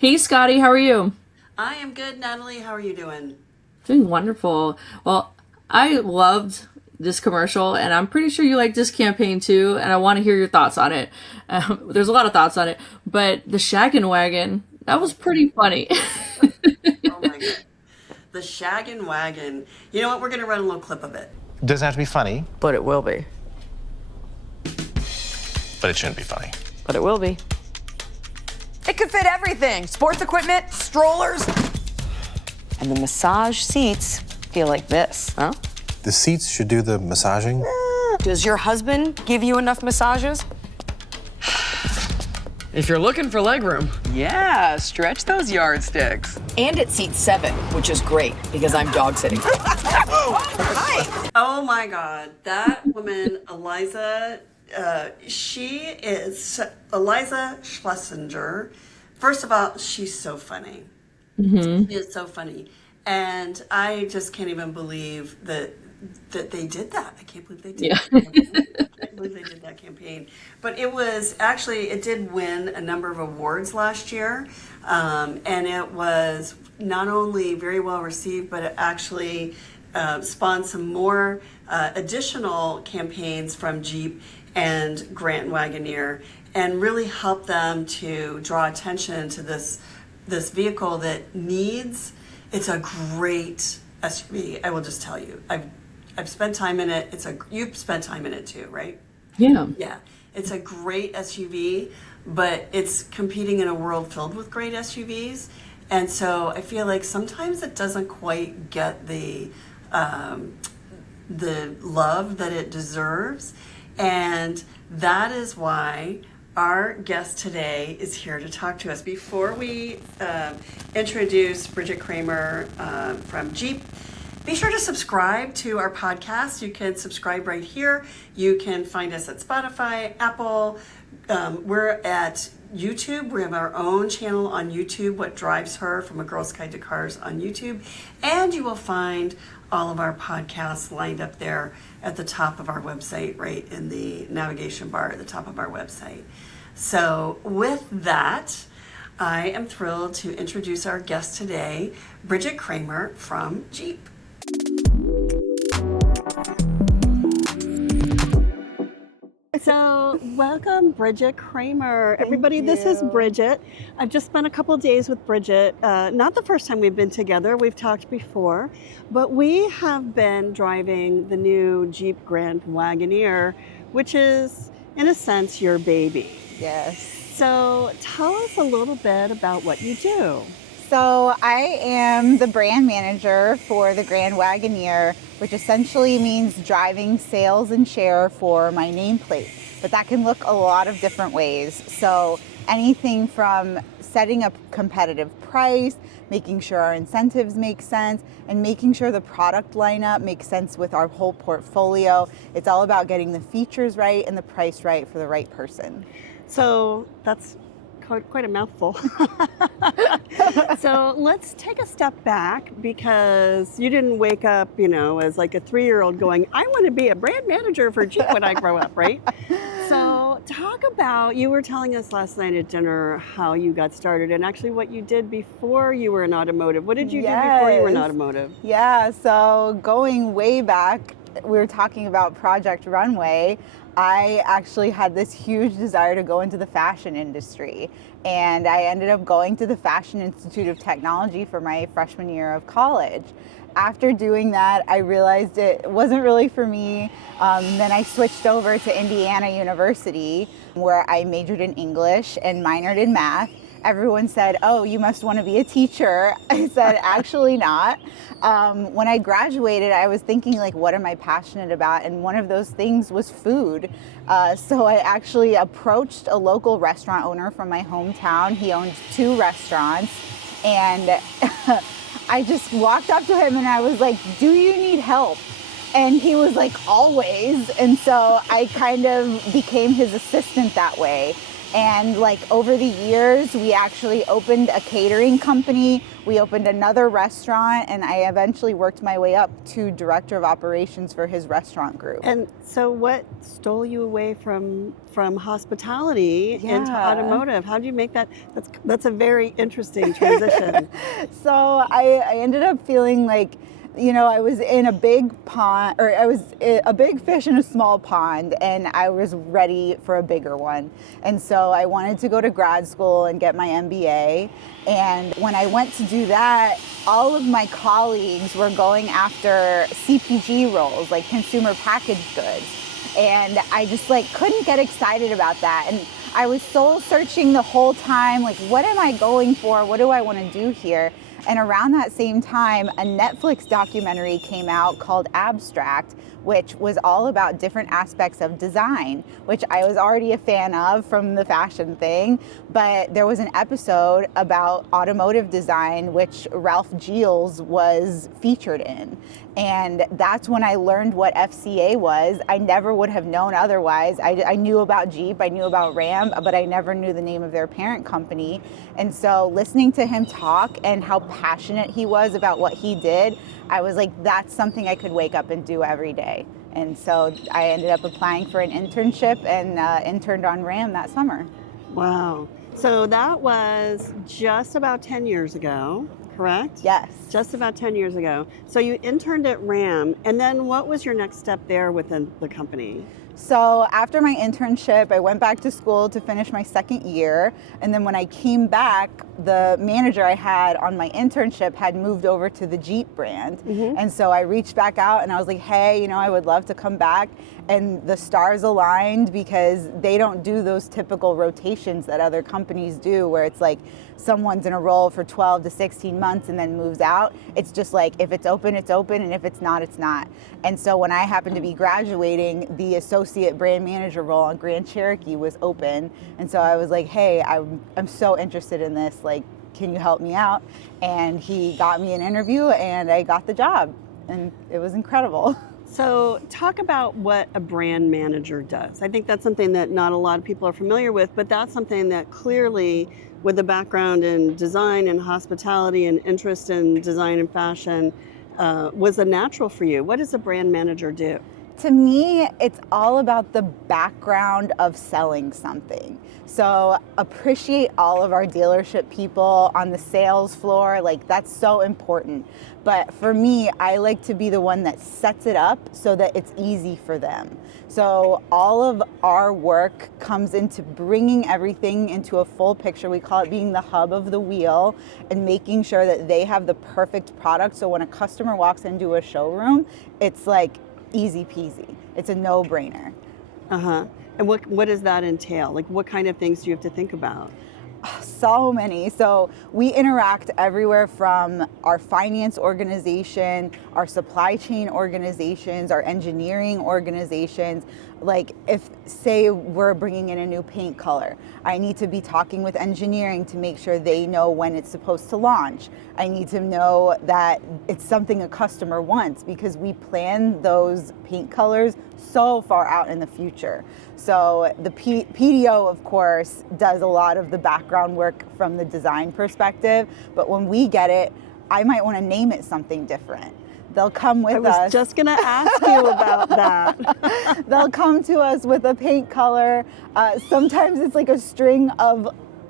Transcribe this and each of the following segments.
Hey, Scotty, how are you? I am good, Natalie. How are you doing? Doing wonderful. Well, I loved this commercial, and I'm pretty sure you like this campaign too, and I want to hear your thoughts on it. There's a lot of thoughts on it, but the Shaggin' Wagon, that was pretty funny. Oh my God. The Shaggin' Wagon. You know what? We're going to run a little clip of it. Doesn't have to be funny, But it will be. but it shouldn't be funny. But it will be. It could fit everything. Sports equipment, strollers. And the massage seats feel like this, huh? The seats should do the massaging. Does your husband give you enough massages? If you're looking for legroom, yeah, stretch those yardsticks. And it seats 7, which is great because I'm dog sitting. Hi. Oh my God. That woman, Eliza, she is Eliza Schlesinger. First of all, she's so funny. She is so funny. And I just can't even believe that they did that. I can't believe they did Yeah. that. I can't believe they did that campaign. But it did win a number of awards last year. And it was not only very well received, but it actually spawned some more additional campaigns from Jeep and Grand Wagoneer and really helped them to draw attention to this vehicle that needs. It's a great SUV. I will just tell you, I've spent time in it. You've spent time in it too, right? Yeah. Yeah, it's a great SUV, but it's competing in a world filled with great SUVs, and so I feel like sometimes it doesn't quite get the love that it deserves, and that is why our guest today is here to talk to us. Before we introduce Bridget Kramer from Jeep, be sure to subscribe to our podcast. You can subscribe right here. You can find us at Spotify, Apple. We're at YouTube. We have our own channel on YouTube, What Drives Her, from A Girl's Guide to Cars on YouTube. And you will find all of our podcasts lined up there at the top of our website, right in the navigation bar at the top of our website. So with that, I am thrilled to introduce our guest today, Bridget Kramer from Jeep. So welcome, Bridget Kramer. Everybody, this is Bridget. I've just spent a couple of days with Bridget. Not the first time we've been together, we've talked before, but we have been driving the new Jeep Grand Wagoneer, which is, in a sense, your baby. Yes. So tell us a little bit about what you do. So I am the brand manager for the Grand Wagoneer, which essentially means driving sales and share for my nameplate. But that can look a lot of different ways. So anything from setting a competitive price, making sure our incentives make sense, and making sure the product lineup makes sense with our whole portfolio. It's all about getting the features right and the price right for the right person. So that's quite a mouthful. So let's take a step back, because you didn't wake up, as like a 3-year-old going, I want to be a brand manager for Jeep when I grow up, right? So talk about, you were telling us last night at dinner how you got started and actually what you did before you were in automotive. What did you do before you were in automotive? Yeah, so going way back, we were talking about Project Runway. I actually had this huge desire to go into the fashion industry, and I ended up going to the Fashion Institute of Technology for my freshman year of college. After doing that, I realized it wasn't really for me. Then I switched over to Indiana University, where I majored in English and minored in math. Everyone said, oh, you must want to be a teacher. I said, actually not. When I graduated, I was thinking, like, what am I passionate about? And one of those things was food. So I actually approached a local restaurant owner from my hometown. He owned 2 restaurants. And I just walked up to him and I was like, do you need help? And he was like, always. And so I kind of became his assistant that way. And like over the years, we actually opened a catering company. We opened another restaurant, and I eventually worked my way up to director of operations for his restaurant group. And so what stole you away from hospitality into Yeah. automotive? How did you make that? That's a very interesting transition. So I ended up feeling like, you know, I was in a big pond, or I was a big fish in a small pond, and I was ready for a bigger one. And so I wanted to go to grad school and get my MBA. And when I went to do that, all of my colleagues were going after CPG roles, like consumer packaged goods. And I just like couldn't get excited about that. And I was soul searching the whole time, like, what am I going for? What do I want to do here? And around that same time, a Netflix documentary came out called Abstract, which was all about different aspects of design, which I was already a fan of from the fashion thing. But there was an episode about automotive design, which Ralph Gilles was featured in. And that's when I learned what FCA was. I never would have known otherwise. I knew about Jeep, I knew about Ram, but I never knew the name of their parent company. And so listening to him talk and how passionate he was about what he did, I was like, that's something I could wake up and do every day. And so I ended up applying for an internship and interned on Ram that summer. Wow. So that was just about 10 years ago, correct? Yes. Just about 10 years ago. So you interned at Ram, and then what was your next step there within the company? So after my internship, I went back to school to finish my second year. And then when I came back, the manager I had on my internship had moved over to the Jeep brand. And so I reached back out and I was like, hey, you know, I would love to come back. And the stars aligned because they don't do those typical rotations that other companies do, where it's like someone's in a role for 12 to 16 months and then moves out. It's just like, if it's open, it's open, and if it's not, it's not. And so when I happened to be graduating, the associate brand manager role on Grand Cherokee was open. And so I was like, hey, I'm so interested in this. Like, can you help me out? And he got me an interview and I got the job. And it was incredible. So talk about what a brand manager does. I think that's something that not a lot of people are familiar with, but that's something that clearly, with a background in design and hospitality and interest in design and fashion, was a natural for you. What does a brand manager do? To me, it's all about the background of selling something. So appreciate all of our dealership people on the sales floor. Like, that's so important. But for me, I like to be the one that sets it up so that it's easy for them. So all of our work comes into bringing everything into a full picture. We call it being the hub of the wheel and making sure that they have the perfect product. So when a customer walks into a showroom, it's like easy peasy. It's a no-brainer. And what does that entail? Like, what kind of things do you have to think about? So many. So we interact everywhere from our finance organization, our supply chain organizations, our engineering organizations. Like, if, say, we're bringing in a new paint color, I need to be talking with engineering to make sure they know when it's supposed to launch. I need to know that it's something a customer wants, because we plan those paint colors so far out in the future. So the PDO, of course, does a lot of the background work from the design perspective, but when we get it, I might want to name it something different. They'll come with us. I was just going to ask you about that. They'll come to us with a paint color. Sometimes it's like a string of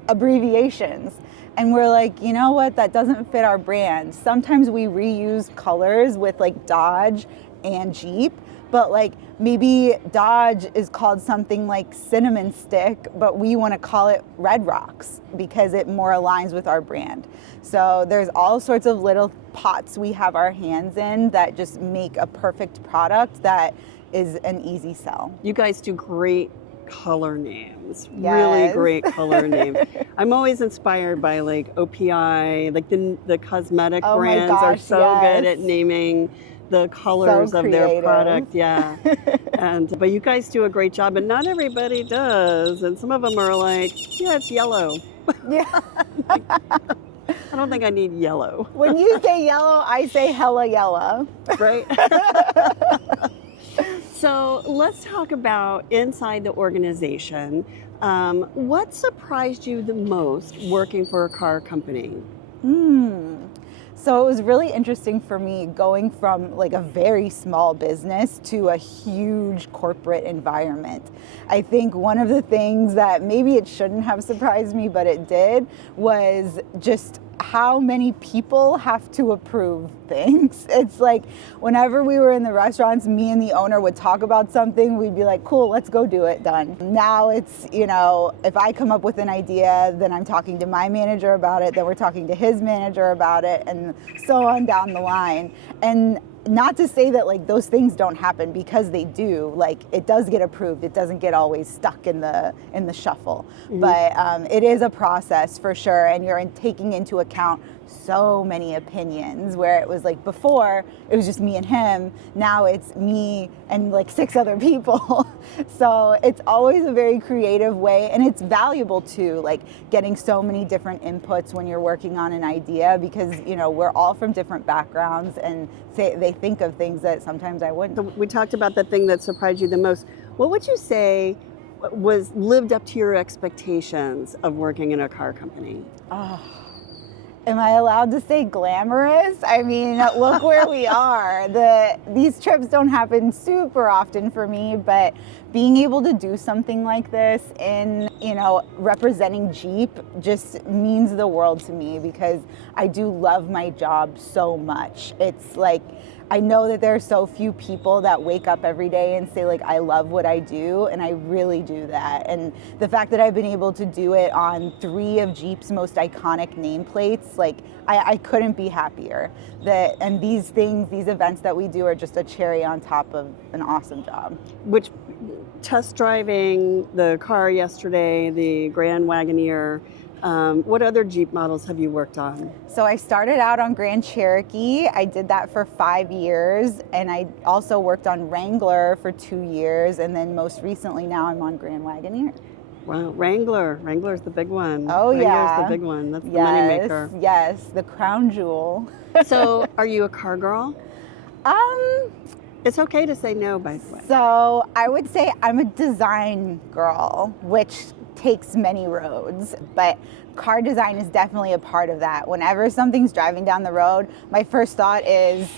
abbreviations. And we're like, you know what? That doesn't fit our brand. Sometimes we reuse colors with like Dodge and Jeep, but like maybe Dodge is called something like Cinnamon Stick, but we want to call it Red Rocks because it more aligns with our brand. So there's all sorts of little pots we have our hands in that just make a perfect product that is an easy sell. You guys do great color names. Yes. Really great color names. I'm always inspired by like OPI, like the cosmetic brands are so good at naming the colors of their product. Yeah. But you guys do a great job, and not everybody does. And some of them are like, yeah, it's yellow. Yeah. I don't think I need yellow. When you say yellow, I say hella yellow. Right? So let's talk about inside the organization. What surprised you the most working for a car company? So it was really interesting for me going from like a very small business to a huge corporate environment. I think one of the things that maybe it shouldn't have surprised me, but it did, was just how many people have to approve things. It's like whenever we were in the restaurants, me and the owner would talk about something, we'd be like, cool, let's go do it, done. Now it's, if I come up with an idea, then I'm talking to my manager about it, then we're talking to his manager about it, and so on down the line. And not to say that like those things don't happen, because they do. Like it does get approved. It doesn't get always stuck in the shuffle. But it is a process for sure, and you're taking into account so many opinions, where it was like before it was just me and him, now it's me and like 6 other people. So it's always a very creative way, and it's valuable too, like getting so many different inputs when you're working on an idea, because we're all from different backgrounds, and they think of things that sometimes I wouldn't. So we talked about the thing that surprised you the most. What would you say was lived up to your expectations of working in a car company? Am I allowed to say glamorous? I mean, look where we are. These trips don't happen super often for me, but being able to do something like this in, representing Jeep just means the world to me, because I do love my job so much. It's like, I know that there are so few people that wake up every day and say like, I love what I do, and I really do that. And the fact that I've been able to do it on 3 of Jeep's most iconic nameplates, like I couldn't be happier. And these events that we do are just a cherry on top of an awesome job. Which, test driving the car yesterday, the Grand Wagoneer, what other Jeep models have you worked on? So I started out on Grand Cherokee. I did that for 5 years, and I also worked on Wrangler for 2 years, and then most recently now I'm on Grand Wagoneer. Wow, Wrangler's the big one. Oh, Wrangler's yeah. the big one. That's the moneymaker. Yes, the crown jewel. So, are you a car girl? It's okay to say no, by the way. So I would say I'm a design girl, which takes many roads, but car design is definitely a part of that. Whenever something's driving down the road, my first thought is,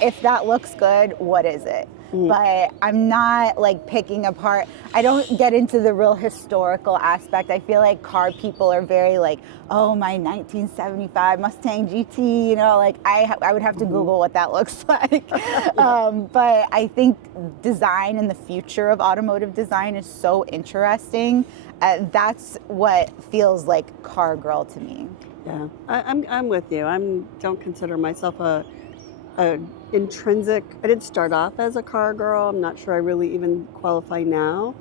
if that looks good, what is it? But I'm not like picking apart. I don't get into the real historical aspect. I feel like car people are very like, oh, my 1975 Mustang GT, like I would have to Google what that looks like. But I think design and the future of automotive design is so interesting. That's what feels like car girl to me. Yeah, I'm with you. Don't consider myself a intrinsic. I didn't start off as a car girl. I'm not sure I really even qualify now,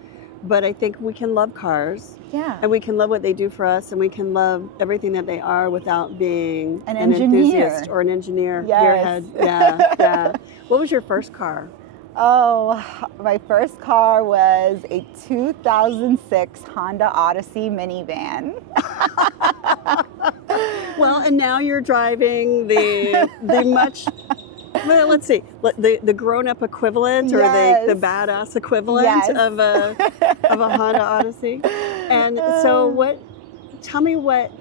but I think we can love cars. Yeah. And we can love what they do for us, and we can love everything that they are without being an enthusiast or an engineer. Yes. Yeah. What was your first car? Oh, my first car was a 2006 Honda Odyssey minivan. Well, and now you're driving the much, well, let's see, the grown-up equivalent, or Yes. the badass equivalent Yes. of a Honda Odyssey. And so tell me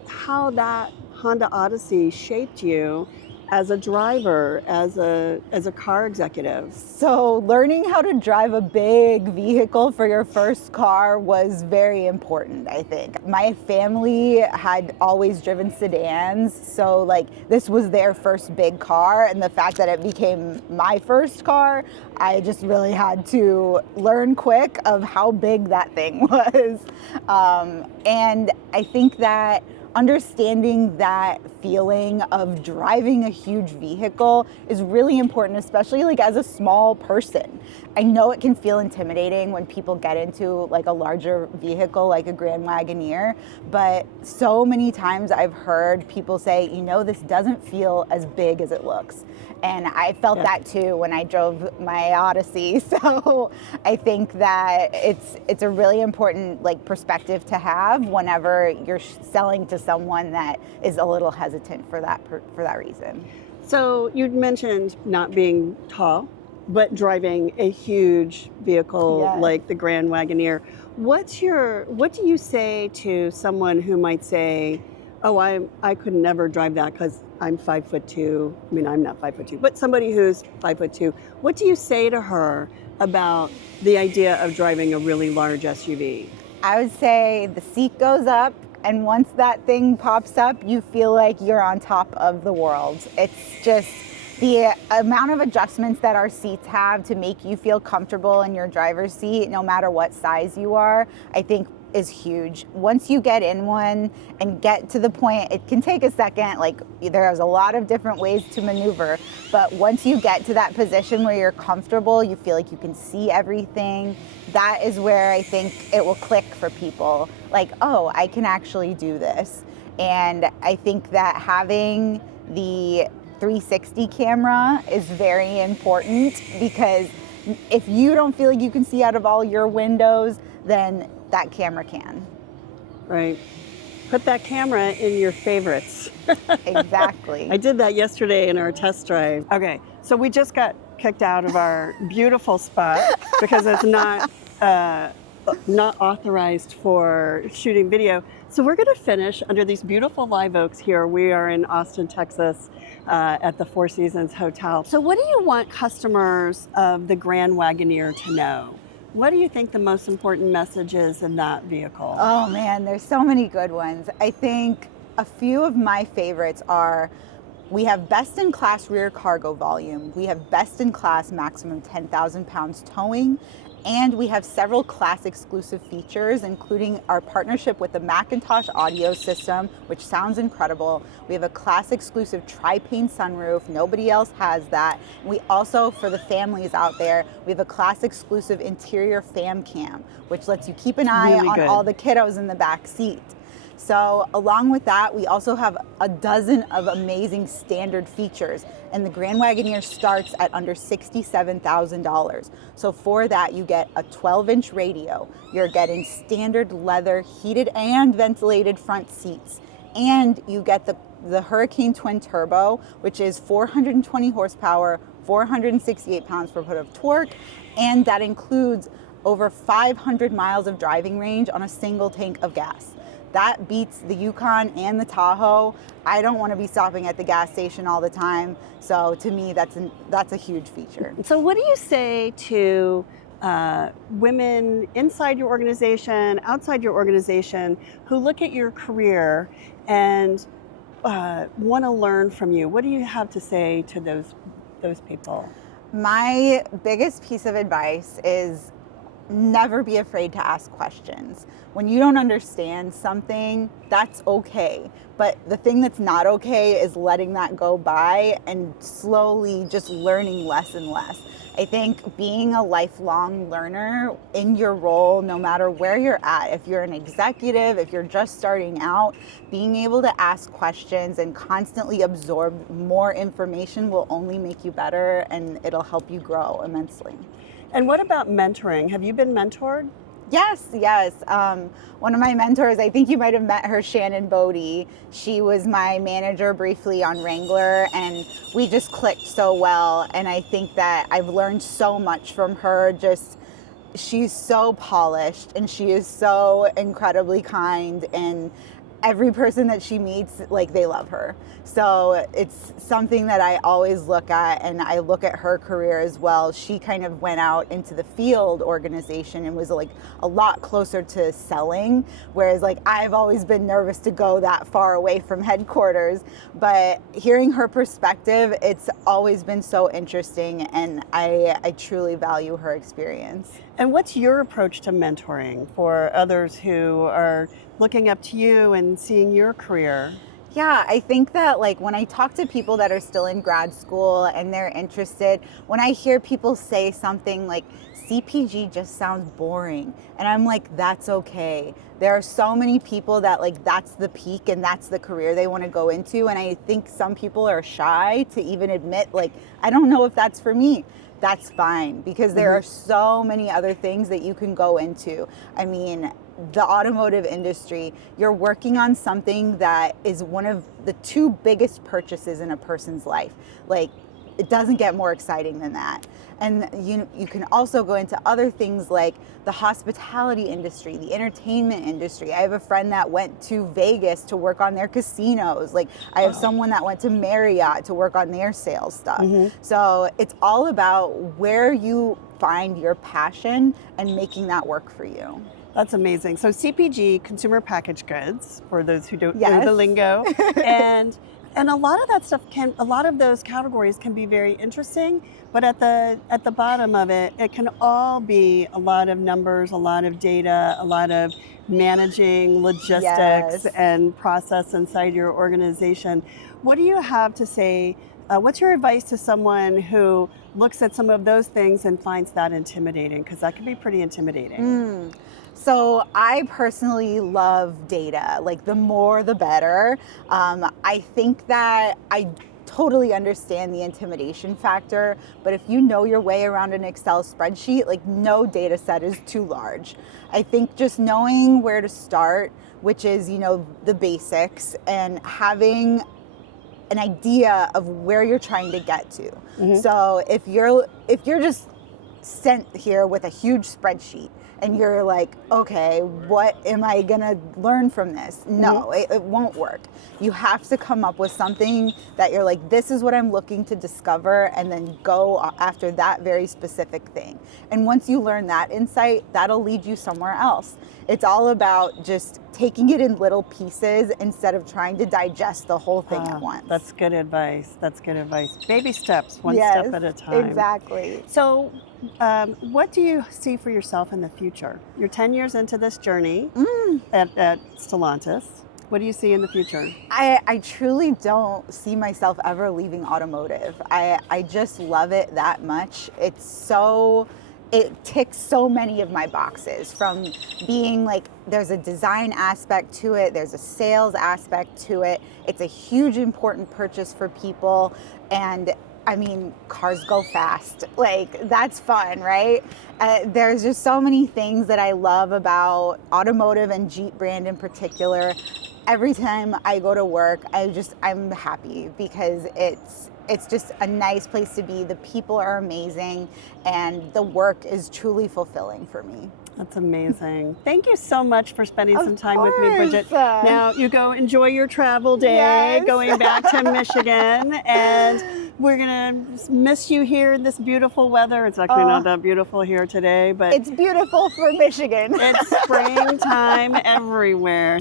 how that Honda Odyssey shaped you as a driver, as a car executive. So learning how to drive a big vehicle for your first car was very important, I think. My family had always driven sedans, so like this was their first big car, and the fact that it became my first car, I just really had to learn quick of how big that thing was. And I think that understanding that feeling of driving a huge vehicle is really important, especially like as a small person. I know it can feel intimidating when people get into like a larger vehicle like a Grand Wagoneer, but so many times I've heard people say, this doesn't feel as big as it looks. And I felt that too when I drove my Odyssey. So I think that it's a really important like perspective to have whenever you're selling to someone that is a little hesitant for that reason. So you'd mentioned not being tall, but driving a huge vehicle Yes. like the Grand Wagoneer. What do you say to someone who might say, oh, I could never drive that because I'm 5'2". I mean, I'm not 5'2", but somebody who's 5'2". What do you say to her about the idea of driving a really large SUV? I would say the seat goes up, and once that thing pops up, you feel like you're on top of the world. It's just the amount of adjustments that our seats have to make you feel comfortable in your driver's seat, no matter what size you are, I think is huge. Once you get in one and get to the point, it can take a second, like there's a lot of different ways to maneuver, but once you get to that position where you're comfortable, you feel like you can see everything, that is where I think it will click for people. Like, oh, I can actually do this. And I think that having the 360 camera is very important, because if you don't feel like you can see out of all your windows, then that camera can. Right. Put that camera in your favorites. Exactly. I did that yesterday in our test drive. Okay, so we just got kicked out of our beautiful spot because it's not authorized for shooting video. So we're going to finish under these beautiful live oaks here. We are in Austin, Texas, at the Four Seasons Hotel. So what do you want customers of the Grand Wagoneer to know? What do you think the most important message is in that vehicle? Oh man, there's so many good ones. I think a few of my favorites are, we have best-in-class rear cargo volume, we have best-in-class maximum 10,000 pounds towing, and we have several class exclusive features, including our partnership with the Macintosh audio system, which sounds incredible. We have a class exclusive tri-pane sunroof. Nobody else has that. We also, for the families out there, we have a class exclusive interior fam cam, which lets you keep an eye Really on good. all the kiddos in the back seat. So along with that, we also have a dozen of amazing standard features, and the Grand Wagoneer starts at under $67,000. So for that, you get a 12-inch radio, you're getting standard leather heated and ventilated front seats, and you get the Hurricane Twin Turbo, which is 420 horsepower, 468 pounds-per foot of torque, and that includes over 500 miles of driving range on a single tank of gas. That beats the Yukon and the Tahoe. I don't want to be stopping at the gas station all the time. So to me, that's a huge feature. So what do you say to women inside your organization, outside your organization, who look at your career and want to learn from you? What do you have to say to those people? My biggest piece of advice is never be afraid to ask questions. When you don't understand something, that's okay. But the thing that's not okay is letting that go by and slowly just learning less and less. I think being a lifelong learner in your role, no matter where you're at, if you're an executive, if you're just starting out, being able to ask questions and constantly absorb more information will only make you better, and it'll help you grow immensely. And what about mentoring? Have you been mentored? Yes. One of my mentors, I think you might have met her, Shannon Bodie. She was my manager briefly on Wrangler, and we just clicked so well. And I think that I've learned so much from her. She's so polished, and she is so incredibly kind, and every person that she meets, like, they love her. So it's something that I always look at, and I look at her career as well. She kind of went out into the field organization and was like a lot closer to selling, whereas like I've always been nervous to go that far away from headquarters. But hearing her perspective, it's always been so interesting, and I truly value her experience. And what's your approach to mentoring for others who are looking up to you and seeing your career? Yeah, I think that like when I talk to people that are still in grad school and they're interested, when I hear people say something like CPG just sounds boring, and I'm like, that's okay. There are so many people that like that's the peak and that's the career they want to go into, and I think some people are shy to even admit like, I don't know if that's for me. That's fine, because there are so many other things that you can go into. I mean, the automotive industry, you're working on something that is one of the two biggest purchases in a person's life. Like, it doesn't get more exciting than that. And you can also go into other things like the hospitality industry, the entertainment industry. I have a friend that went to Vegas to work on their casinos. Like I have someone that went to Marriott to work on their sales stuff. So it's all about where you find your passion and making that work for you. That's amazing. So CPG, consumer packaged goods, for those who don't know Yes. the lingo, and a lot of that stuff a lot of those categories can be very interesting, but at the bottom of it, it can all be a lot of numbers, a lot of data, a lot of managing logistics Yes. and process inside your organization. What do you have to say? What's your advice to someone who looks at some of those things and finds that intimidating? Because that can be pretty intimidating. So I personally love data, like the more the better. I think that I totally understand the intimidation factor, but if you know your way around an Excel spreadsheet, like no data set is too large. I think just knowing where to start, which is, the basics, and having an idea of where you're trying to get to. So if you're just sent here with a huge spreadsheet and you're like, okay, what am I gonna learn from this? No, it won't work. You have to come up with something that you're like, this is what I'm looking to discover, and then go after that very specific thing. And once you learn that insight, that'll lead you somewhere else. It's all about just taking it in little pieces instead of trying to digest the whole thing at once. That's good advice. Baby steps, one Yes, step at a time. Exactly. So what do you see for yourself in the future? You're 10 years into this journey at Stellantis. What do you see in the future? I truly don't see myself ever leaving automotive. I just love it that much. It ticks so many of my boxes, from being like, there's a design aspect to it, there's a sales aspect to it. It's a huge important purchase for people, and I mean, cars go fast. Like, that's fun, right? There's just so many things that I love about automotive and Jeep brand in particular. Every time I go to work, I'm happy because it's just a nice place to be. The people are amazing, and the work is truly fulfilling for me. That's amazing. Thank you so much for spending Of some time with me, Bridget. course. Now you go enjoy your travel day, Yes. going back to Michigan, and we're gonna miss you here in this beautiful weather. It's actually not that beautiful here today, but It's beautiful for Michigan. it's springtime everywhere.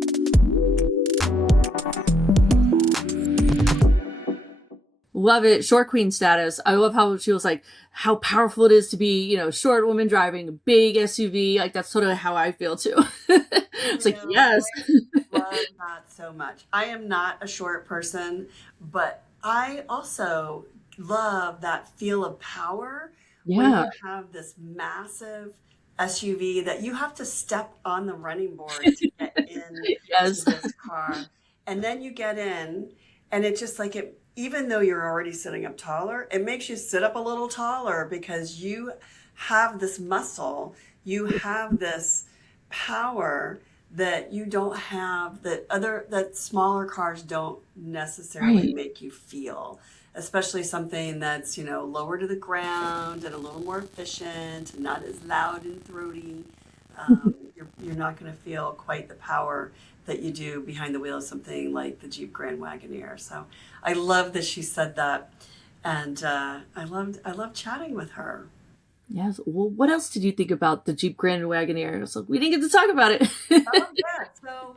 Love it. Short queen status. I love how she was like, how powerful it is to be, short woman driving a big SUV. Like, that's sort of how I feel too. It's like, yes. I love that so much. I am not a short person, but I also love that feel of power when you have this massive SUV that you have to step on the running board to get in Yes. to this car. And then you get in, and it's just like it. Even though you're already sitting up taller, it makes you sit up a little taller because you have this muscle, you have this power that you don't have, that smaller cars don't necessarily make you feel, especially something that's, lower to the ground and a little more efficient and not as loud and throaty. You're not going to feel quite the power that you do behind the wheel of something like the Jeep Grand Wagoneer. So I love that she said that, and I loved chatting with her. Yes. Well, what else did you think about the Jeep Grand Wagoneer? So we didn't get to talk about it. Oh yeah. So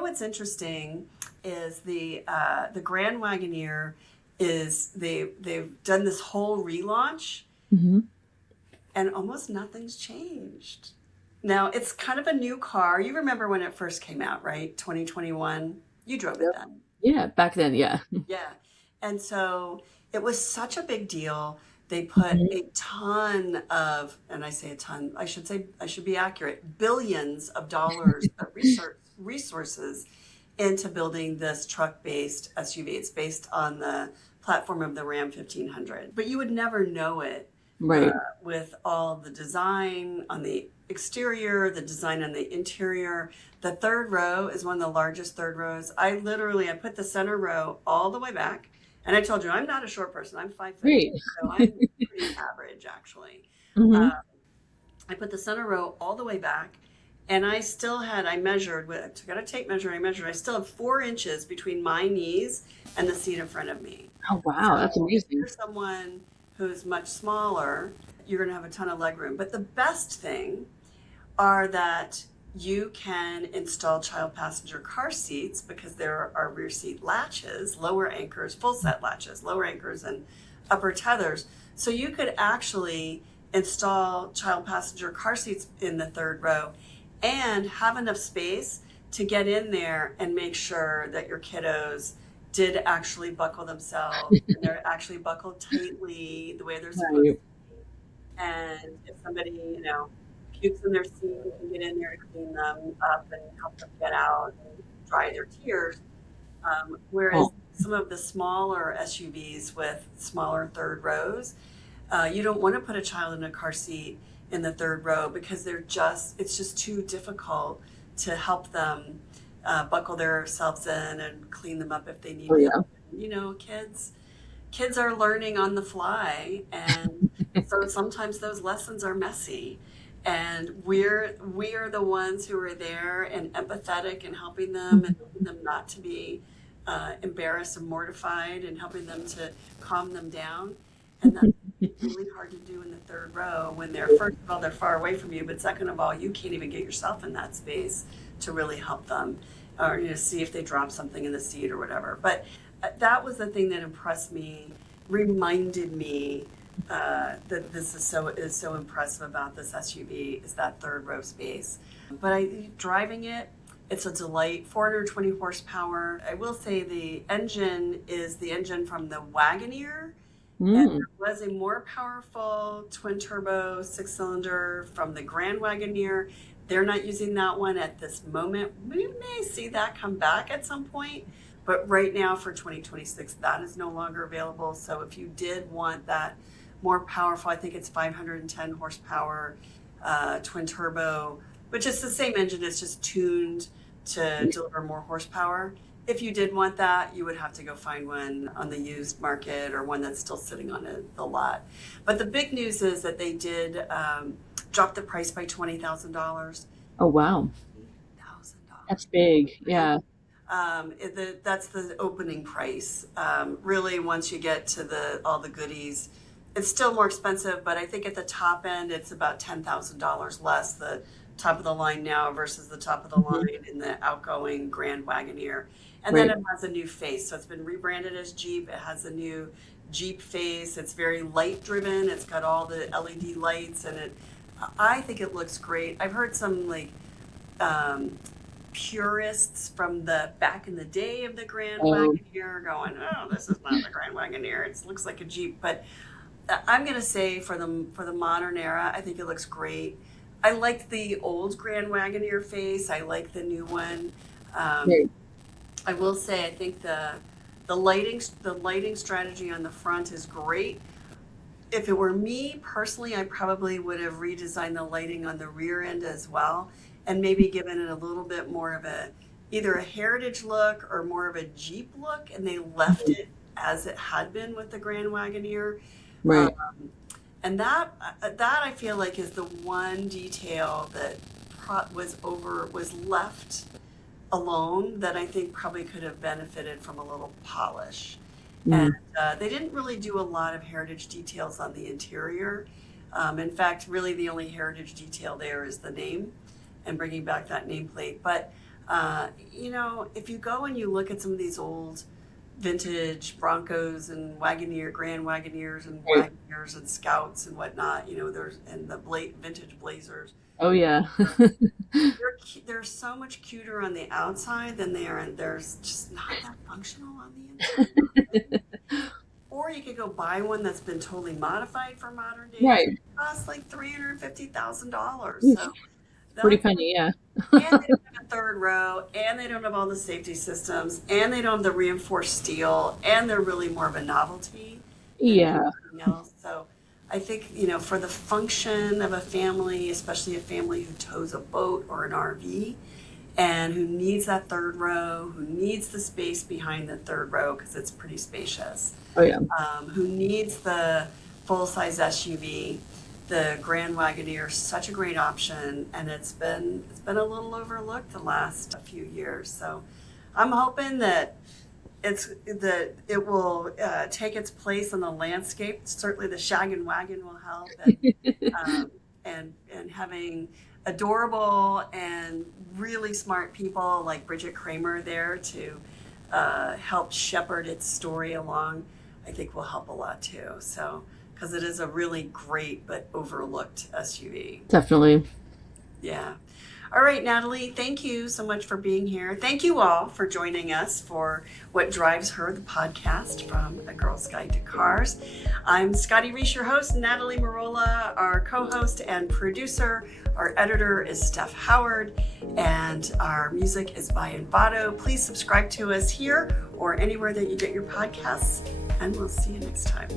what's interesting is the Grand Wagoneer is they've done this whole relaunch, and almost nothing's changed. Now, it's kind of a new car. You remember when it first came out, right? 2021. You drove it then. Yeah, back then, yeah. Yeah. And so it was such a big deal. They put a ton of, and I say a ton, I should be accurate, billions of dollars of resources into building this truck-based SUV. It's based on the platform of the Ram 1500. But you would never know it with all the design on the exterior, the design on the interior. The third row is one of the largest third rows. I put the center row all the way back, And I told you, I'm not a short person. I'm 5 foot, Great. so I'm pretty average, actually. Mm-hmm. I put the center row all the way back, and I still had, I measured, I got a tape measure, I measured, I still have 4 inches between my knees and the seat in front of me. Oh, wow. That's If amazing. you're someone who's much smaller, you're going to have a ton of leg room. But the best thing are that you can install child passenger car seats, because there are rear seat latches, lower anchors, full set latches, lower anchors, and upper tethers. So you could actually install child passenger car seats in the 3rd row and have enough space to get in there and make sure that your kiddos did actually buckle themselves and they're actually buckled tightly the way they're supposed to be. And if somebody, pukes in their seat, you can get in there and clean them up and help them get out and dry their tears. Whereas some of the smaller SUVs with smaller 3rd rows, you don't want to put a child in a car seat in the 3rd row because it's just too difficult to help them buckle themselves in and clean them up if they need to. Kids are learning on the fly, and so sometimes those lessons are messy. And we are the ones who are there and empathetic and helping them and helping them not to be embarrassed and mortified, and helping them to calm them down. And that's really hard to do in the 3rd row when first of all, they're far away from you, but second of all, you can't even get yourself in that space to really help them, or see if they drop something in the seat or whatever. But that was the thing that impressed me, reminded me that this is so impressive about this SUV, is that 3rd row space. But driving it, it's a delight. 420 horsepower. I will say the engine is the engine from the Wagoneer. And there was a more powerful twin turbo 6-cylinder from the Grand Wagoneer. They're not using that one at this moment. We may see that come back at some point, but right now for 2026, that is no longer available. So if you did want that more powerful, I think it's 510 horsepower twin turbo, which is the same engine, it's just tuned to deliver more horsepower. If you did want that, you would have to go find one on the used market or one that's still sitting on the lot. But the big news is that they did drop the price by $20,000. Oh, wow. $20,000. That's big. Yeah. That's the opening price. Really, once you get to all the goodies, it's still more expensive, but I think at the top end, it's about $10,000 less, the top of the line now versus the top of the line in the outgoing Grand Wagoneer. And then it has a new face. So it's been rebranded as Jeep. It has a new Jeep face. It's very light driven. It's got all the LED lights, and I think it looks great. I've heard some purists from the back in the day of the Grand Wagoneer going, "Oh, this is not the Grand Wagoneer. It looks like a Jeep." But I'm going to say for the modern era, I think it looks great. I like the old Grand Wagoneer face. I like the new one. I will say I think the lighting strategy on the front is great. If it were me personally, I probably would have redesigned the lighting on the rear end as well, and maybe given it a little bit more of either a heritage look or more of a Jeep look, and they left it as it had been with the Grand Wagoneer. Right. And that I feel like is the one detail that was left alone that I think probably could have benefited from a little polish. And they didn't really do a lot of heritage details on the interior. In fact, really the only heritage detail there is the name and bringing back that nameplate. But, if you go and you look at some of these old vintage Broncos and Grand Wagoneers and Wagoneers and Scouts and whatnot, and the vintage Blazers. Oh, yeah. They're so much cuter on the outside than they are, and they're just not that functional on the inside. Or you could go buy one that's been totally modified for modern days. Right. It costs like $350,000. So pretty penny, yeah. And they don't have a 3rd row, and they don't have all the safety systems, and they don't have the reinforced steel, and they're really more of a novelty. Yeah. So I think, for the function of a family, especially a family who tows a boat or an RV, and who needs that third row, who needs the space behind the third row because it's pretty spacious. Oh yeah. Who needs the full-size SUV. The Grand Wagoneer is such a great option, and it's been a little overlooked the last few years. So I'm hoping that it will take its place in the landscape. Certainly the Shag and Wagon will help, and having adorable and really smart people like Bridget Kramer there to help shepherd its story along, I think will help a lot too. So, because it is a really great but overlooked SUV. Definitely. Yeah. All right, Natalie, thank you so much for being here. Thank you all for joining us for What Drives Her, the podcast from A Girl's Guide to Cars. I'm Scotty Reese, your host, Natalie Marola, our co-host and producer. Our editor is Steph Howard, and our music is by Envato. Please subscribe to us here or anywhere that you get your podcasts, and we'll see you next time.